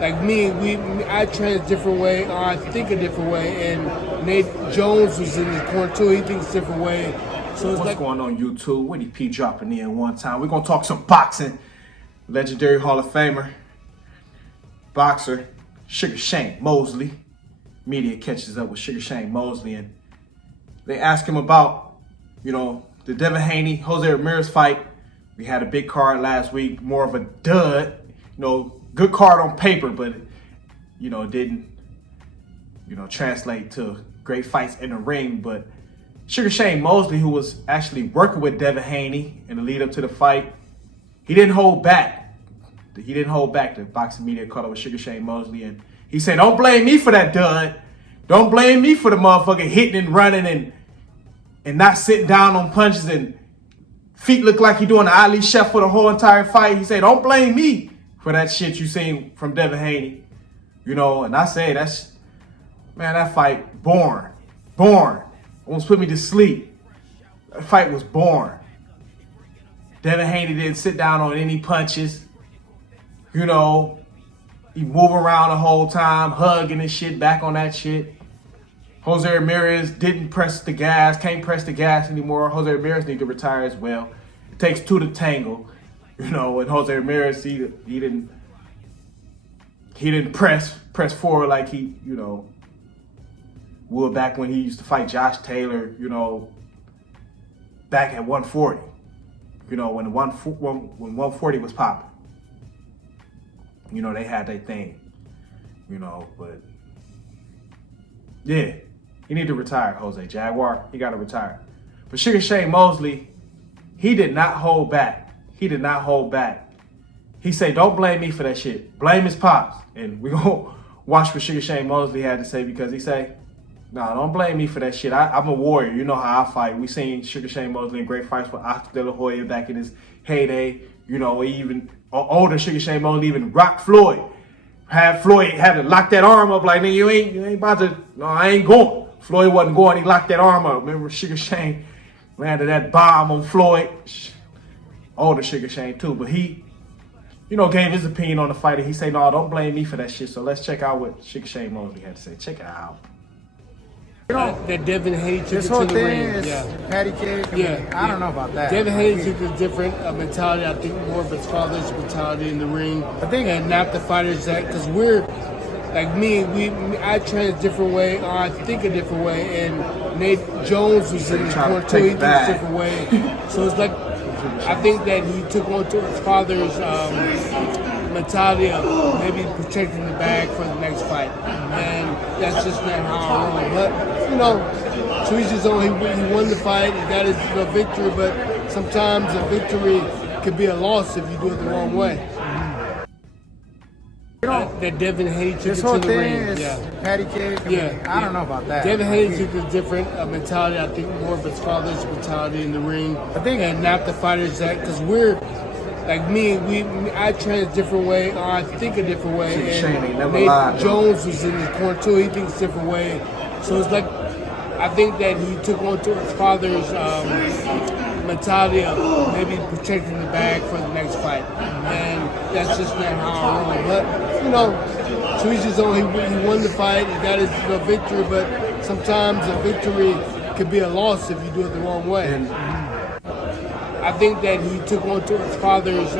like me, I train a different way, or I think a different way, and Nate Jones was in the corner too. He thinks a different way. So it's What's going on YouTube? Witty P dropping in one time. We're gonna talk some boxing. Legendary Hall of Famer, boxer, Sugar Shane Mosley. Media catches up with Sugar Shane Mosley, and they ask him about, the Devin Haney, Jose Ramirez fight. We had a big card last week, more of a dud. Good card on paper, but it didn't, translate to great fights in the ring. But Sugar Shane Mosley, who was actually working with Devin Haney in the lead up to the fight, he didn't hold back. The boxing media caught up with Sugar Shane Mosley, and he said, "Don't blame me for that dud. Don't blame me for the motherfucker hitting and running and not sitting down on punches and feet look like he doing the Ali Chef for the whole entire fight." He said, "Don't blame me for that shit you seen from Devin Haney." And I say that fight boring. Almost put me to sleep. That fight was boring. Devin Haney didn't sit down on any punches. He moved around the whole time, hugging and shit, back on that shit. Jose Ramirez didn't press the gas, can't press the gas anymore. Jose Ramirez need to retire as well. It takes two to tango. And Jose Ramirez, he didn't press forward like he, would back when he used to fight Josh Taylor, back at 140. When 140 was popping. They had their thing. But yeah, he need to retire, Jose. Jaguar, he got to retire. But Sugar Shane Mosley, he did not hold back. He said, "Don't blame me for that shit. Blame his pops." And we gonna watch what Sugar Shane Mosley had to say, because he say, "Nah, don't blame me for that shit. I'm a warrior. You know how I fight." We seen Sugar Shane Mosley in great fights with Oscar De La Hoya back in his heyday. Even older Sugar Shane Mosley even rocked Floyd. Floyd had to lock that arm up like, "Nigga, you ain't about to, no, I ain't going." Floyd wasn't going, he locked that arm up. Remember Sugar Shane landed that bomb on Floyd? Older Sugar Shane too, but he, gave his opinion on the fight, and he said, "No, don't blame me for that shit." So let's check out what Sugar Shane Mosley had to say. Check it out. That Devin Haney took This it whole to the thing ring. is patty cake. I don't know about that. Devin Haney took a different mentality. I think more of his father's mentality in the ring. And not the fighters because we're like me. I train a different way, or I think a different way. And Nate Jones was in the corner too. He thinks a different way. So it's like I think that he took on to his father's mentality of maybe protecting the bag for the next fight, and that's just not how I roll. But to each his own. He won the fight. He got his victory, but sometimes a victory could be a loss if you do it the wrong way. That Devin Haney took this it whole to the thing ring. is patty cake. I don't know about that. Devin Haney took a different mentality. I think more of his father's mentality in the ring. And not the fighters because we're like me. I train a different way, or I think a different way. And Nate Jones was in the corner too. He thinks a different way. So it's like I think that he took on to his father's mentality of maybe protecting the bag for the next fight, and that's just not how I roll. But to each his own. He won the fight. He got his victory, but sometimes a victory could be a loss if you do it the wrong way. I think that he took on to his father's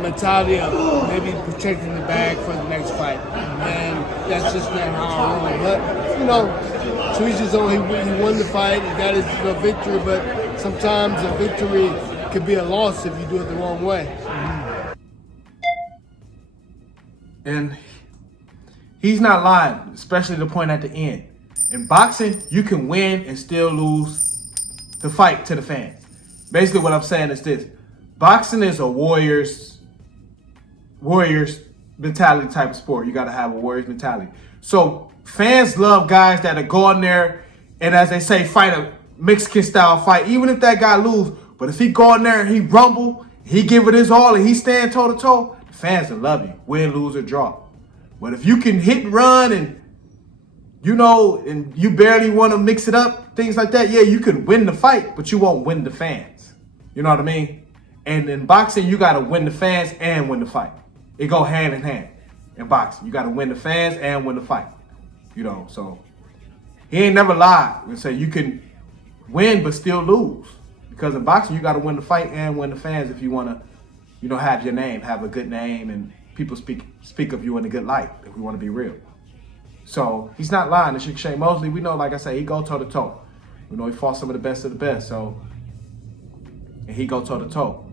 mentality of maybe protecting the bag for the next fight, and that's just not how I roll. But to each his own. He won the fight. He got his victory, but sometimes a victory could be a loss if you do it the wrong way. And he's not lying, especially the point at the end. In boxing, you can win and still lose the fight to the fans. Basically what I'm saying is this. Boxing is a warrior's mentality type of sport. You got to have a warrior's mentality. So fans love guys that are going there and, as they say, fight a Mexican style fight, even if that guy lose. But if he go in there and he rumble, he give it his all, and he stand toe to toe, the fans will love you, win, lose, or draw. But if you can hit and run and and you barely want to mix it up, things like that, yeah, you can win the fight, but you won't win the fans. You know what I mean? And in boxing, you got to win the fans and win the fight. It go hand in hand. in boxing. You got to win the fans and win the fight. You know, so he ain't never lied and say you can win but still lose. Because in boxing, you got to win the fight and win the fans if you want to, you know, have your name, have a good name, and people speak of you in a good light, if we want to be real. So he's not lying to Shane Mosley. We know, like I said, he go toe-to-toe. We know he fought some of the best, so, and he go toe-to-toe.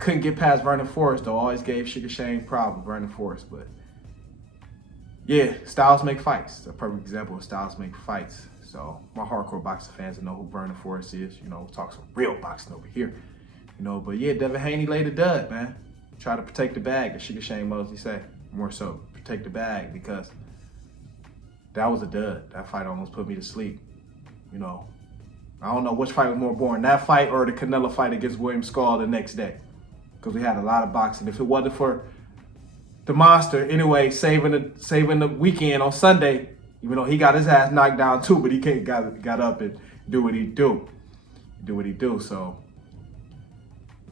Couldn't get past Vernon Forrest, though. Always gave Sugar Shane problems, Vernon Forrest. But yeah, styles make fights. A perfect example of styles make fights. So my hardcore boxing fans will know who Vernon Forrest is. You know, we'll talk some real boxing over here. You know, but yeah, Devin Haney laid a dud, man. Try to protect the bag, as Sugar Shane Mosley say. More so, protect the bag, because that was a dud. That fight almost put me to sleep. You know, I don't know which fight was more boring, that fight or the Canelo fight against William Skull the next day. Because we had a lot of boxing. If it wasn't for the monster, anyway, saving the weekend on Sunday, even though he got his ass knocked down too, but he got up and do what he do. So,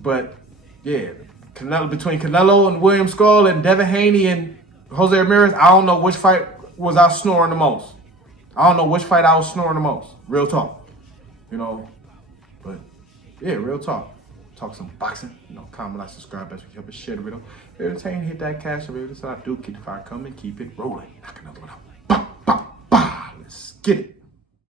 but yeah, between Canelo and William Skull and Devin Haney and Jose Ramirez, I don't know which fight was I snoring the most. I don't know which fight I was snoring the most. Real talk. You know, but yeah, real talk. Talk some boxing. You know, comment, like, subscribe, best we help us share the video. Entertain, hit that cash over. That's what I do. Keep the fire coming, keep it rolling. Knock another one out. Bah, bah, bah. Let's get it.